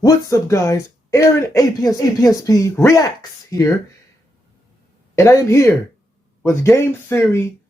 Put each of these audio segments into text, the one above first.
What's up, guys? Aaronapsp reacts here, and I am here with game theory.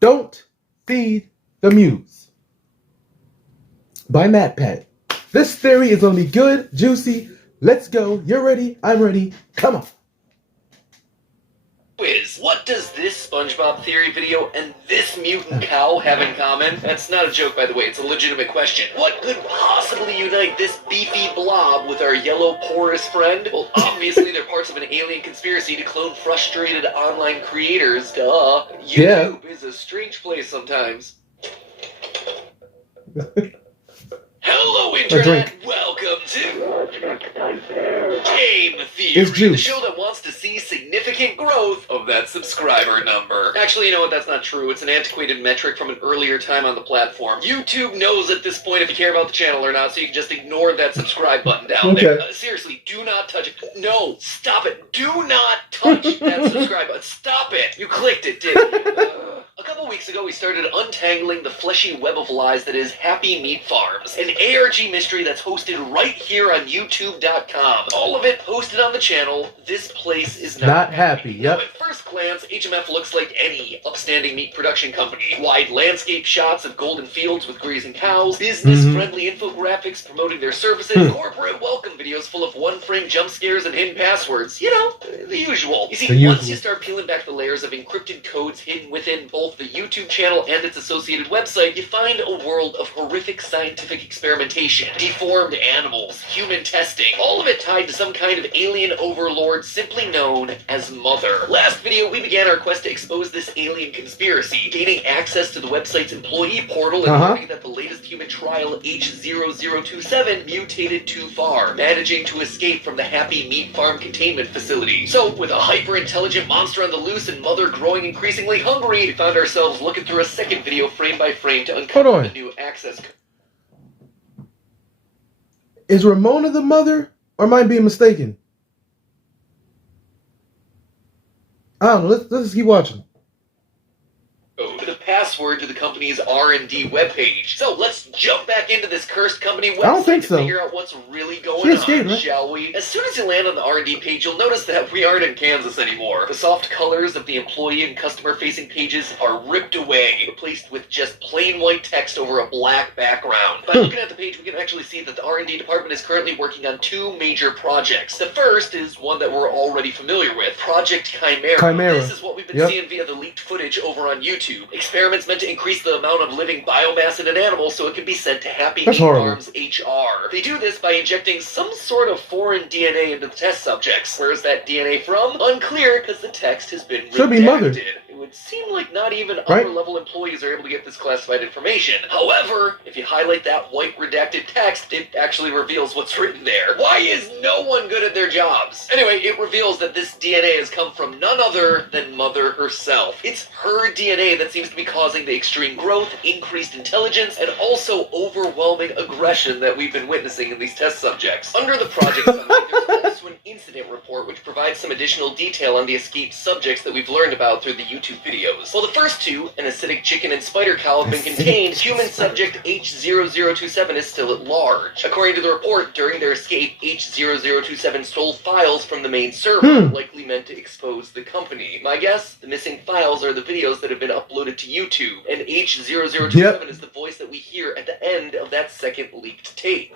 Don't feed the muse by MatPat. This theory is gonna be good, juicy. Let's go. You're ready. I'm ready. Come on. Quiz. What does this SpongeBob theory video and this mutant cow have in common? That's not a joke, by the way. It's a legitimate question. What could possibly unite this beefy blob with our yellow porous friend? Well, obviously they're parts of an alien conspiracy to clone frustrated online creators. Duh. YouTube is a strange place sometimes. Hello, Internet! Welcome to Game Theory, the show that wants to see significant growth of that subscriber number. Actually, you know what? That's not true. It's an antiquated metric from an earlier time on the platform. YouTube knows at this point if you care about the channel or not, so you can just ignore that subscribe button down there. Seriously, do not touch it. No, stop it. Do not touch that subscribe button. Stop it. You clicked it, didn't you? A couple weeks ago, we started untangling the fleshy web of lies that is Happy Meat Farms, an ARG mystery that's hosted right here on YouTube.com. All of it posted on the channel. This place is not happy. Yep. Now, at first glance, HMF looks like any upstanding meat production company. Wide landscape shots of golden fields with grazing cows, business-friendly infographics promoting their services, corporate welcome videos full of one-frame jump scares and hidden passwords. You know, the usual. You see, once you start peeling back the layers of encrypted codes hidden within both the YouTube channel and its associated website, you find a world of horrific scientific experimentation, deformed animals, human testing, all of it tied to some kind of alien overlord simply known as Mother. Last video, we began our quest to expose this alien conspiracy, gaining access to the website's employee portal and learning that the latest human trial, H0027, mutated too far, managing to escape from the Happy Meat Farm containment facility. So, with a hyper-intelligent monster on the loose and Mother growing increasingly hungry, we found ourselves looking through a second video frame by frame to uncover the new access code. Is Ramona the mother, or am I being mistaken? I don't know. Let's keep watching. The password to the company's R&D webpage. So let's jump back into this cursed company website I don't think so. to figure out what's really going on, shall we? As soon as you land on the R&D page, you'll notice that we aren't in Kansas anymore. The soft colors of the employee and customer-facing pages are ripped away, replaced with just plain white text over a black background. By looking at the page, we can actually see that the R&D department is currently working on two major projects. The first is one that we're already familiar with, Project Chimera. This is what we've been seeing via the leaked footage over on YouTube. Experiments meant to increase the amount of living biomass in an animal so it can be sent to Happy Meat Farms HR. They do this by injecting some sort of foreign DNA into the test subjects. Where's that DNA from? Unclear, because the text has been redacted. Should be Mother. It would seem like not even upper-level employees are able to get this classified information. However, if you highlight that white redacted text, it actually reveals what's written there. Why is no one good at their jobs? Anyway, it reveals that this DNA has come from none other than Mother herself. It's her DNA that seems to be causing the extreme growth, increased intelligence, and also overwhelming aggression that we've been witnessing in these test subjects. Under the project summary, there's also an incident report which provides some additional detail on the escaped subjects that we've learned about through the YouTube videos. While the first two, an acidic chicken and spider cow, have been contained, human subject H0027 is still at large. According to the report, during their escape, H0027 stole files from the main server, likely meant to expose the company. My guess? The missing files are the videos that have been uploaded to YouTube, and H0027 is the voice that we hear at the end of that second leaked tape.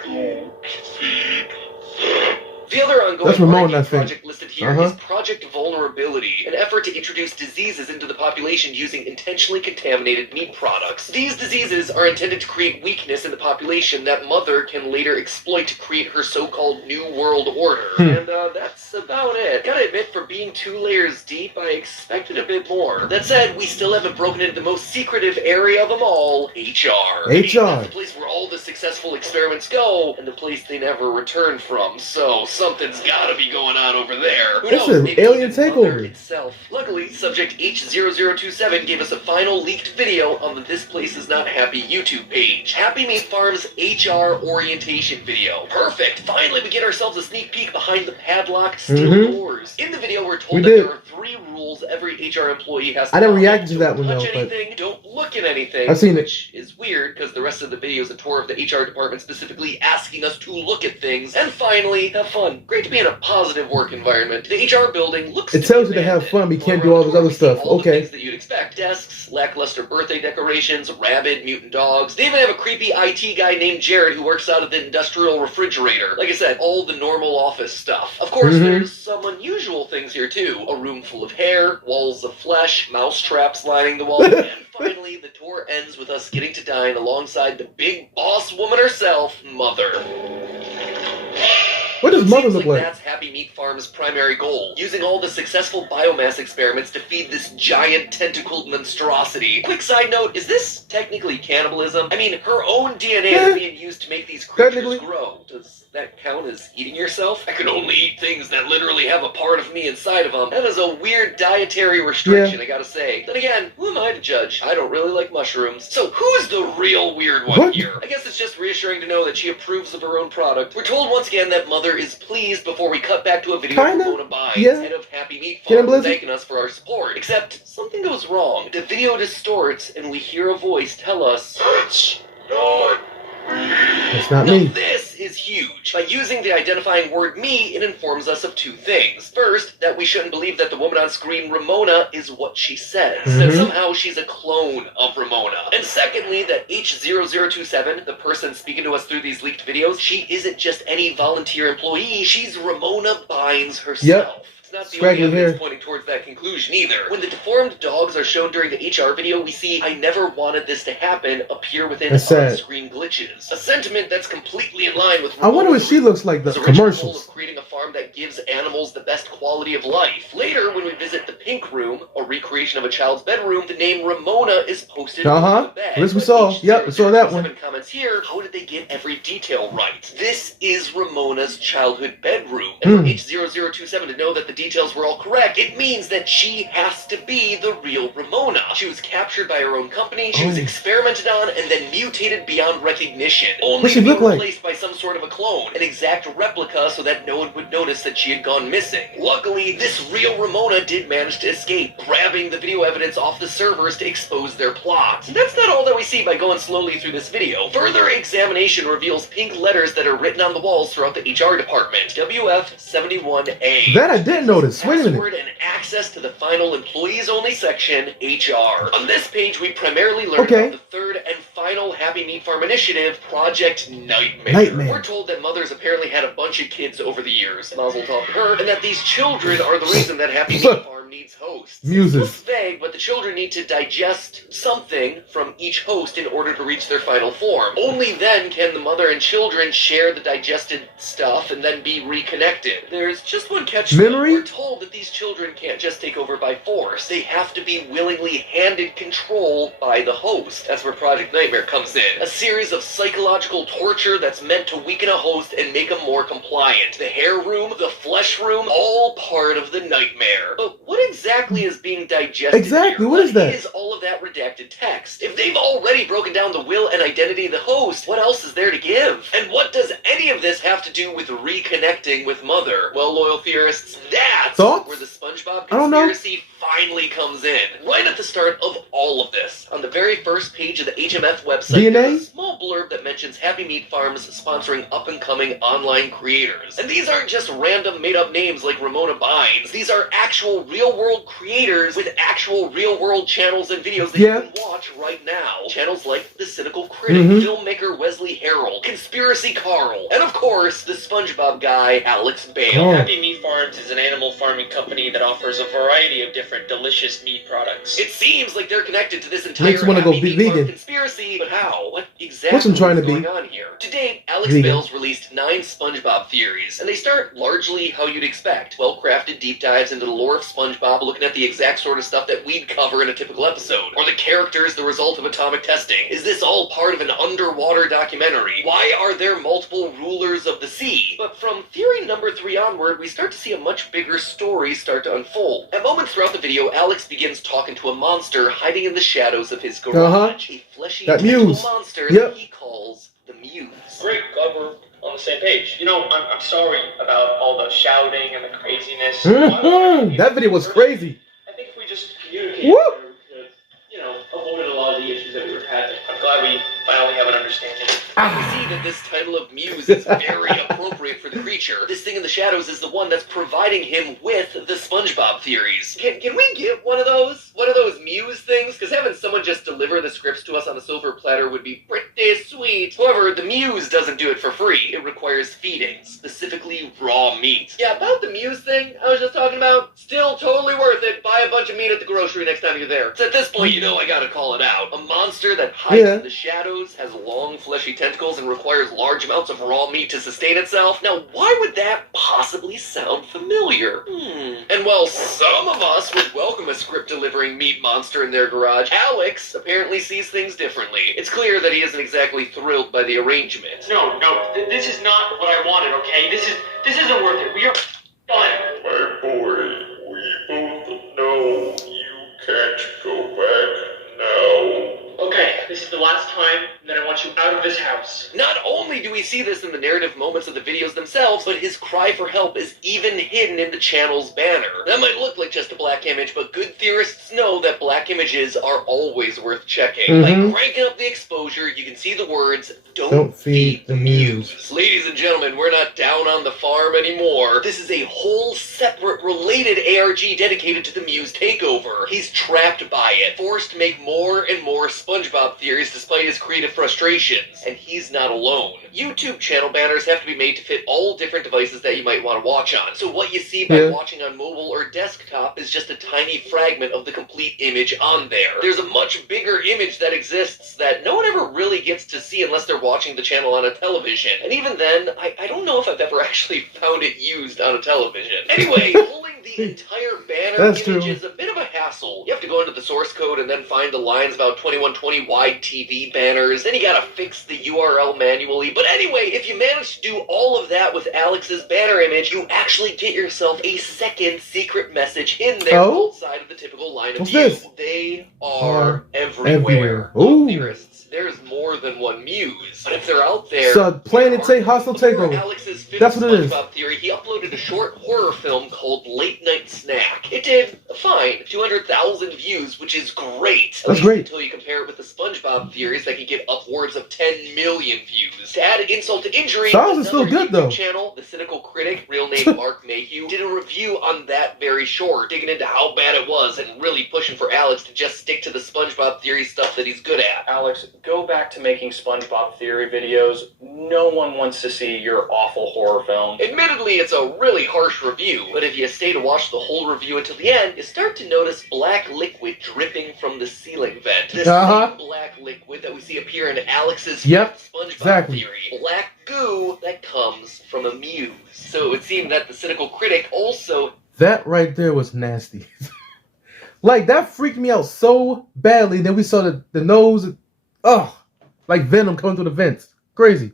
The other ongoing project listed here is Project Vulnerability, an effort to introduce diseases into the population using intentionally contaminated meat products. These diseases are intended to create weakness in the population that Mother can later exploit to create her so-called New World Order. And that's about it. Gotta admit, for being 2 layers deep, I expected a bit more. That said, we still haven't broken into the most secretive area of them all, HR. That's the place where all the successful experiments go, and the place they never return from, so something's gotta be going on over there. Who knows? This is alien takeover itself. Luckily, subject H0027 gave us a final leaked video on the This Place Is Not Happy YouTube page. Happy Meat Farms HR orientation video. Perfect! Finally, we get ourselves a sneak peek behind the padlocked steel doors. In the video, we're told that there are 3 rules every HR employee has to I didn't react to that one touch though, anything, don't look at anything. I've seen it. Which is weird, because the rest of the video is a tour of the HR department specifically asking us to look at things. And finally, have fun. Great to be in a positive work environment. The HR building looks It tells you to have fun, but you can't do all this other stuff. All the Okay. things that you'd expect. Desks, lackluster birthday decorations, rabid mutant dogs. They even have a creepy IT guy named Jared who works out of the industrial refrigerator. Like I said, all the normal office stuff. Of course, there's some unusual things here too. A room full of hair, walls of flesh, mouse traps lining the wall, and finally, the tour ends with us getting to dine alongside the big boss woman herself, Mother. What does Mother look like? That's Happy Meat Farm's primary goal, using all the successful biomass experiments to feed this giant tentacled monstrosity. Quick side note, is this technically cannibalism? I mean, her own DNA is being used to make these creatures grow. Does that count as eating yourself? I can only eat things that literally have a part of me inside of them. That is a weird dietary restriction, I gotta say. Then again, who am I to judge? I don't really like mushrooms. So who's the real weird one here? I guess it's just reassuring to know that she approves of her own product. We're told once again that Mother is pleased before we cut back to a video of Ramona Bynes, head of Happy Meat Farm, thanking us for our support. Except, something goes wrong. The video distorts and we hear a voice tell us, "It's not me." It's not me. Now this is huge. By using the identifying word me, it informs us of two things. First, that we shouldn't believe that the woman on screen, Ramona, is what she says. That somehow she's a clone of Ramona. And secondly, that H0027, the person speaking to us through these leaked videos, she isn't just any volunteer employee, she's Ramona Bynes herself. Not the only evidence pointing towards that conclusion either. When the deformed dogs are shown during the HR video, we see "I never wanted this to happen" appear within on-screen glitches. A sentiment that's completely in line with I wonder what she looks like, the commercials. Of creating a farm that gives animals the best quality of life. Later, when we visit the pink room, a recreation of a child's bedroom, the name Ramona is posted on the bed. This we saw. Yep, we saw that one. Comments here, how did they get every detail right? This is Ramona's childhood bedroom. And for H0027 to know that the details were all correct, it means that she has to be the real Ramona. She was captured by her own company, she was experimented on, and then mutated beyond recognition. Only to be replaced by some sort of a clone, an exact replica so that no one would notice that she had gone missing. Luckily, this real Ramona did manage to escape, grabbing the video evidence off the servers to expose their plot. And that's not all that we see by going slowly through this video. Further examination reveals pink letters that are written on the walls throughout the HR department. WF71A. That I didn't notice. Wait a minute. And access to the final employees-only section, HR. On this page, we primarily learn about the third and final Happy Meat Farm initiative, Project Nightmare. We're told that Mother's apparently had a bunch of kids over the years, Mazel tov to her, and that these children are the reason that Happy Meat Farm needs hosts. Muses. It's vague, but the children need to digest something from each host in order to reach their final form. Only then can the mother and children share the digested stuff and then be reconnected. There's just one catch. We're told that these children can't just take over by force. They have to be willingly handed control by the host. That's where Project Nightmare comes in. A series of psychological torture that's meant to weaken a host and make them more compliant. The hair room, the flesh room, all part of the nightmare. But what exactly is being digested Exactly, here? what is that? What is all of that redacted text? If they've already broken down the will and identity of the host, what else is there to give? And what does any of this have to do with reconnecting with Mother? Well, loyal theorists, that's where the SpongeBob conspiracy finally comes in. Right at the start of all of this, on the very first page of the HMF website, there's a small blurb that mentions Happy Meat Farms sponsoring up-and-coming online creators. And these aren't just random made-up names like Ramona Bynes. These are actual real-world creators with actual real-world channels and videos that you can watch right now. Channels like The Cynical Critic, filmmaker Wesley Harrell, Conspiracy Carl, and of course, the SpongeBob guy, Alex Bale. Happy Meat Farms is an animal farming company that offers a variety of different delicious meat products. It seems like they're connected to this entire Makes you want to go vegan. Conspiracy, but how? What exactly is going on here? To date, Alex Bale's released 9 SpongeBob theories, and they start largely how you'd expect. Well-crafted deep dives into the lore of SpongeBob, looking at the exact sort of stuff that we'd cover in a typical episode. Or the characters the result of atomic testing. Is this all part of an underwater documentary? Why are there multiple rulers of the sea? But from theory number 3 onward, we start to see a much bigger story start to unfold. At moments throughout the video, Alex begins talking to a monster hiding in the shadows of his garage. A fleshy monster that he calls the Muse. Great, glad we're on the same page. You know, I'm sorry about all the shouting and the craziness. That video was crazy. I think if we just communicate, we could, avoid a lot of the that this title of Muse is very appropriate for the creature. This thing in the shadows is the one that's providing him with the SpongeBob theories. Can we get one of those? One of those Muse things? Because having someone just deliver the scripts to us on a silver platter would be pretty sweet. However, the Muse doesn't do it for free. It requires feeding, specifically raw meat. Yeah, about the Muse thing I was just talking about, still totally worth it. Buy a bunch of meat at the grocery next time you're there. So at this point, you know I gotta call it out. A monster that hides in the shadows, has long fleshy tentacles, and requires large amounts of raw meat to sustain itself. Now, why would that possibly sound familiar? And while some of us would welcome a script-delivering meat monster in their garage, Alex apparently sees things differently. It's clear that he isn't exactly thrilled by the arrangement. No, this is not what I wanted, okay? This isn't worth it. We are done. My boy, we both know you can't go back now. Okay, this is the last time that I want you out of this house. Not only do we see this in the narrative moments of the videos themselves, but his cry for help is even hidden in the channel's banner. That might look like just a black image, but good theorists know that black images are always worth checking. By cranking up the exposure, you can see the words, Don't feed the Muse. Ladies and gentlemen, we're not down on the farm anymore. This is a whole separate, related ARG dedicated to the Muse takeover. He's trapped by it, forced to make more and more SpongeBob theories despite his creative frustrations, and he's not alone. YouTube channel banners have to be made to fit all different devices that you might want to watch on, so what you see by watching on mobile or desktop is just a tiny fragment of the complete image on there. There's a much bigger image that exists that no one ever really gets to see unless they're watching the channel on a television, and even then, I don't know if I've ever actually found it used on a television. Anyway, pulling the entire banner image is a bit of a hassle. You have to go into the source code and then find the lines about 2120 wide TV banners, then you gotta fix the URL manually. But anyway, if you manage to do all of that with Alex's banner image, you actually get yourself a second secret message in there outside of the typical line of view. They are everywhere. Theorists, there's more than one Muse, but if they're out there, so Planet Take Hostile Takeover. Alex's fifth That's what it is. SpongeBob theory, he uploaded a short horror film called Late Night Snack. It did fine, 200,000 views, which is great. That's great. Until you compare it with the SpongeBob theories that can get upwards of 10 million views. To add insult to injury, Sounds is still good YouTube though. Channel, the cynical critic, real name Mark Mayhew, did a review on that very short, digging into how bad it was and really pushing for Alex to just stick to the SpongeBob theory stuff that he's good at. Alex, go back to making SpongeBob theory videos. No one wants to see your awful horror film. Admittedly, it's a really harsh review, but if you stay to watch the whole review until the end, you start to notice black liquid dripping from the ceiling vent. This same black liquid that we see appear in Alex's SpongeBob theory. Black goo that comes from a Muse. So it would seem that the cynical critic also... That right there was nasty. Like, that freaked me out so badly. Then we saw the nose, like venom coming through the vents. Crazy.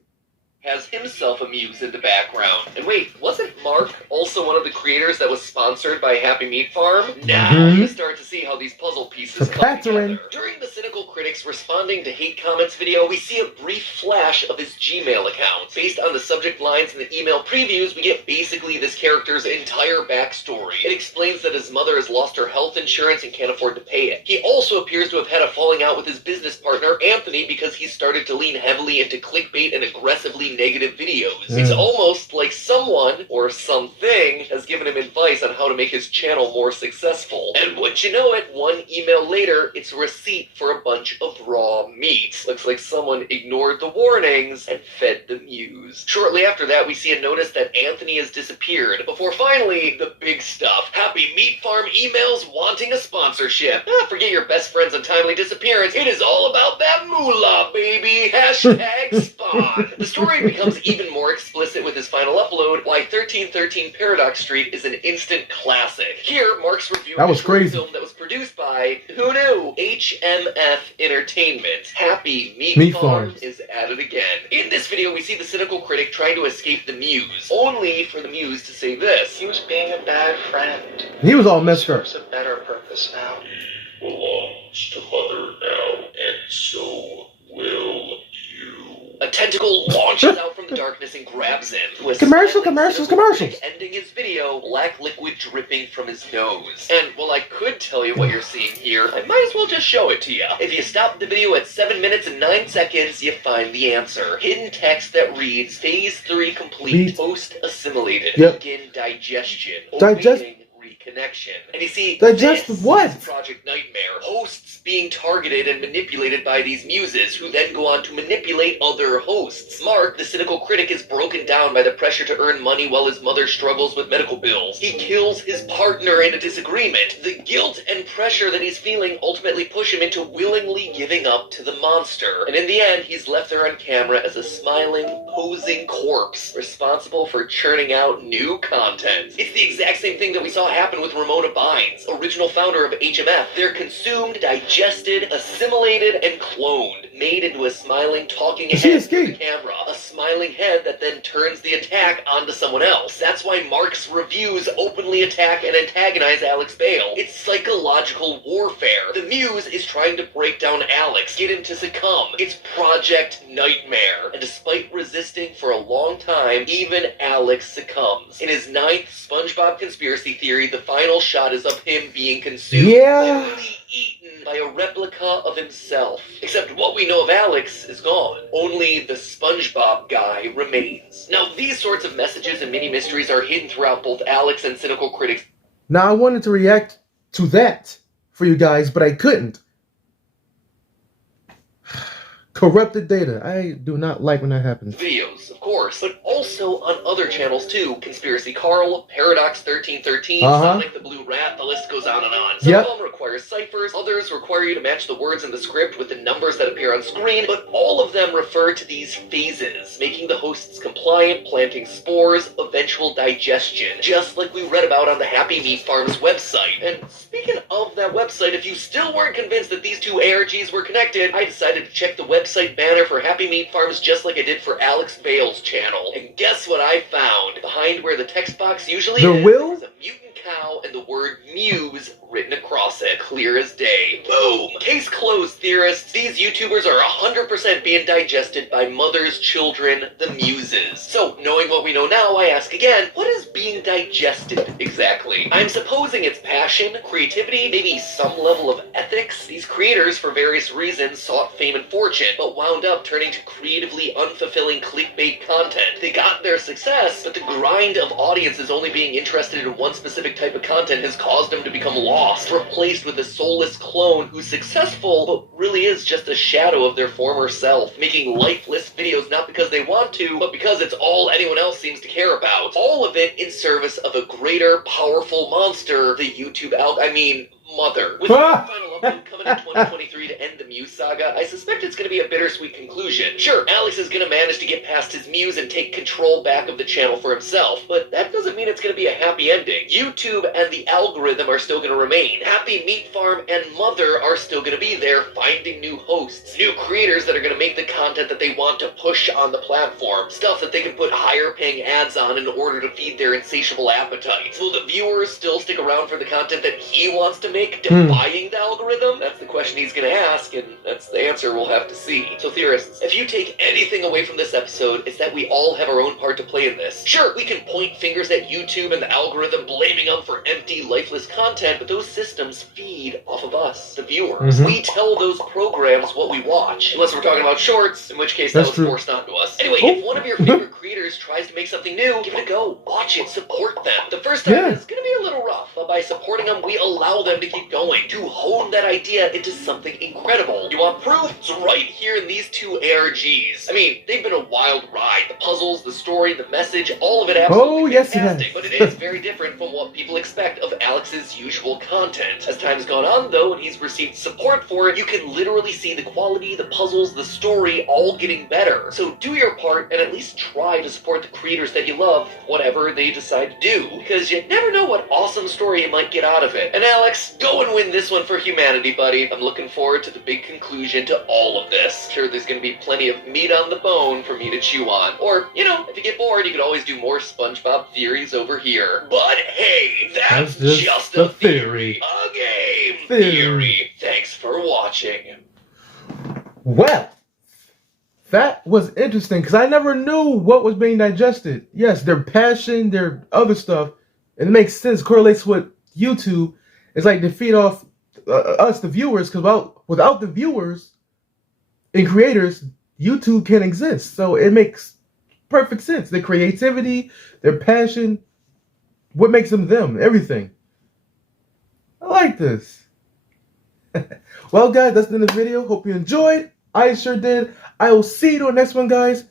Has himself a Muse in the background. And wait, wasn't Mark also one of the creators that was sponsored by Happy Meat Farm? Now you start to see how these puzzle pieces come together. During the cynical critics responding to hate comments video, we see a brief flash of his Gmail account. Based on the subject lines in the email previews, we get basically this character's entire backstory. It explains that his mother has lost her health insurance and can't afford to pay it. He also appears to have had a falling out with his business partner, Anthony, because he started to lean heavily into clickbait and aggressively negative videos. It's almost like someone, or something, has given him advice on how to make his channel more successful. And wouldn't you know it, one email later, it's a receipt for a bunch of raw meat. Looks like someone ignored the warnings and fed the Muse. Shortly after that, we see a notice that Anthony has disappeared, before finally, the big stuff. Happy Meat Farm emails wanting a sponsorship. Forget your best friend's untimely disappearance. It is all about that moolah, baby. Hashtag Spawn. The story becomes even more explicit with his final upload, why 1313 Paradox Street is an instant classic. Here, Mark's review of a film that was produced by, who knew, HMF Entertainment. Happy Meat Farm is at it again. In this video, we see the cynical critic trying to escape the Muse, only for the Muse to say this. He was being a bad friend. He was all messed up. He serves a better purpose now. He belongs to Mother now, and so will you. A tentacle launches out from the darkness and grabs him. With Commercials. ending his video, black liquid dripping from his nose. And while I could tell you what you're seeing here, I might as well just show it to you. If you stop the video at 7 minutes and 9 seconds, you find the answer. Hidden text that reads, Phase 3 complete, host assimilated, begin digestion, awaiting reconnection. And you see, digest this what? is Project Nightmare. Hosts being targeted and manipulated by these muses, who then go on to manipulate other hosts. Mark, the cynical critic, is broken down by the pressure to earn money while his mother struggles with medical bills. He kills his partner in a disagreement. The guilt and pressure that he's feeling ultimately push him into willingly giving up to the monster. And in the end, he's left there on camera as a smiling, posing corpse, responsible for churning out new content. It's the exact same thing that we saw happen with Ramona Bynes, original founder of HMF. They're consumed, digested, assimilated, and cloned, made into a smiling, talking head for the camera. A smiling head that then turns the attack onto someone else. That's why Mark's reviews openly attack and antagonize Alex Bale. It's psychological warfare. The Muse is trying to break down Alex, get him to succumb. It's Project Nightmare. And despite resisting for a long time, even Alex succumbs. In his 9th SpongeBob conspiracy theory, the final shot is of him being consumed. Literally eaten by a replica of himself. Except what we know of Alex is gone. Only the SpongeBob guy remains. Now, these sorts of messages and mini-mysteries are hidden throughout both Alex and cynical critics. Now, I wanted to react to that for you guys, but I couldn't. Corrupted data. I do not like when that happens. Videos, of course, but also on other channels too. Conspiracy Carl, Paradox 1313, Sonic the Blue Rat, the list goes on and on. Some of them require ciphers, others require you to match the words in the script with the numbers that appear on screen, but all of them refer to these phases, making the hosts compliant, planting spores, eventual digestion, just like we read about on the Happy Meat Farm's website. And speaking of that website, if you still weren't convinced that these two ARGs were connected, I decided to check the website banner for Happy Meat Farms just like I did for Alex Bale's channel. And guess what I found? Behind where the text box usually is, there's a mutant cow and the word Muse written across it, clear as day. Boom! Case closed, theorists. These YouTubers are 100% being digested by mothers, children, the Muses. So, knowing what we know now, I ask again, what is being digested exactly? I'm supposing it's passion, creativity, maybe some level of ethics. These creators, for various reasons, sought fame and fortune, but wound up turning to creatively unfulfilling clickbait content. They got their success, but the grind of audiences only being interested in one specific type of content has caused them to become lost, replaced with a soulless clone who's successful, but really is just a shadow of their former self, making lifeless videos not because they want to, but because it's all anyone else seems to care about. All of it in service of a greater, powerful monster, the YouTube mother. With the final upload coming in 2023 to end the Muse saga, I suspect it's going to be a bittersweet conclusion. Sure, Alex is going to manage to get past his Muse and take control back of the channel for himself, but that doesn't mean it's going to be a happy ending. YouTube and the algorithm are still going to remain. Happy Meat Farm and Mother are still going to be there, finding new hosts, new creators that are going to make the content that they want to push on the platform, stuff that they can put higher paying ads on in order to feed their insatiable appetites. Will the viewers still stick around for the content that he wants to make, defying the algorithm? That's the question he's going to ask, and that's the answer we'll have to see. So theorists, if you take anything away from this episode, it's that we all have our own part to play in this. Sure, we can point fingers at YouTube and the algorithm, blaming them for empty, lifeless content, but those systems feed off of us, the viewers. We tell those programs what we watch, unless we're talking about shorts, in which case that was forced onto us. Anyway, if one of your favorite creators tries to make something new, give it a go. Watch it, support them. The first time is going to be a little rough, but by supporting them, we allow them to keep going, to hone that idea into something incredible. You want proof? It's right here in these two ARGs. I mean, they've been a wild ride. The puzzles, the story, the message, all of it absolutely fantastic, but it is very different from what people expect of Alex's usual content. As time's gone on, though, and he's received support for it, you can literally see the quality, the puzzles, the story all getting better. So do your part and at least try to support the creators that you love, whatever they decide to do, because you never know what awesome story you might get out of it. And Alex, go and win this one for humanity, buddy. I'm looking forward to the big conclusion to all of this. Sure, there's gonna be plenty of meat on the bone for me to chew on. Or, you know, if you get bored, you could always do more SpongeBob theories over here. But hey, that's just a theory. A game theory. Thanks for watching. Well, That was interesting because I never knew what was being digested. Yes, their passion, their other stuff, and it makes sense, correlates with YouTube. It's like they feed off us, the viewers, because without the viewers and creators, YouTube can't exist. So it makes perfect sense. Their creativity, their passion, what makes them them, everything. I like this. Well, guys, that's the end of the video. Hope you enjoyed. I sure did. I will see you on the next one, guys.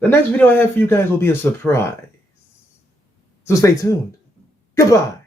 The next video I have for you guys will be a surprise. So stay tuned. Goodbye.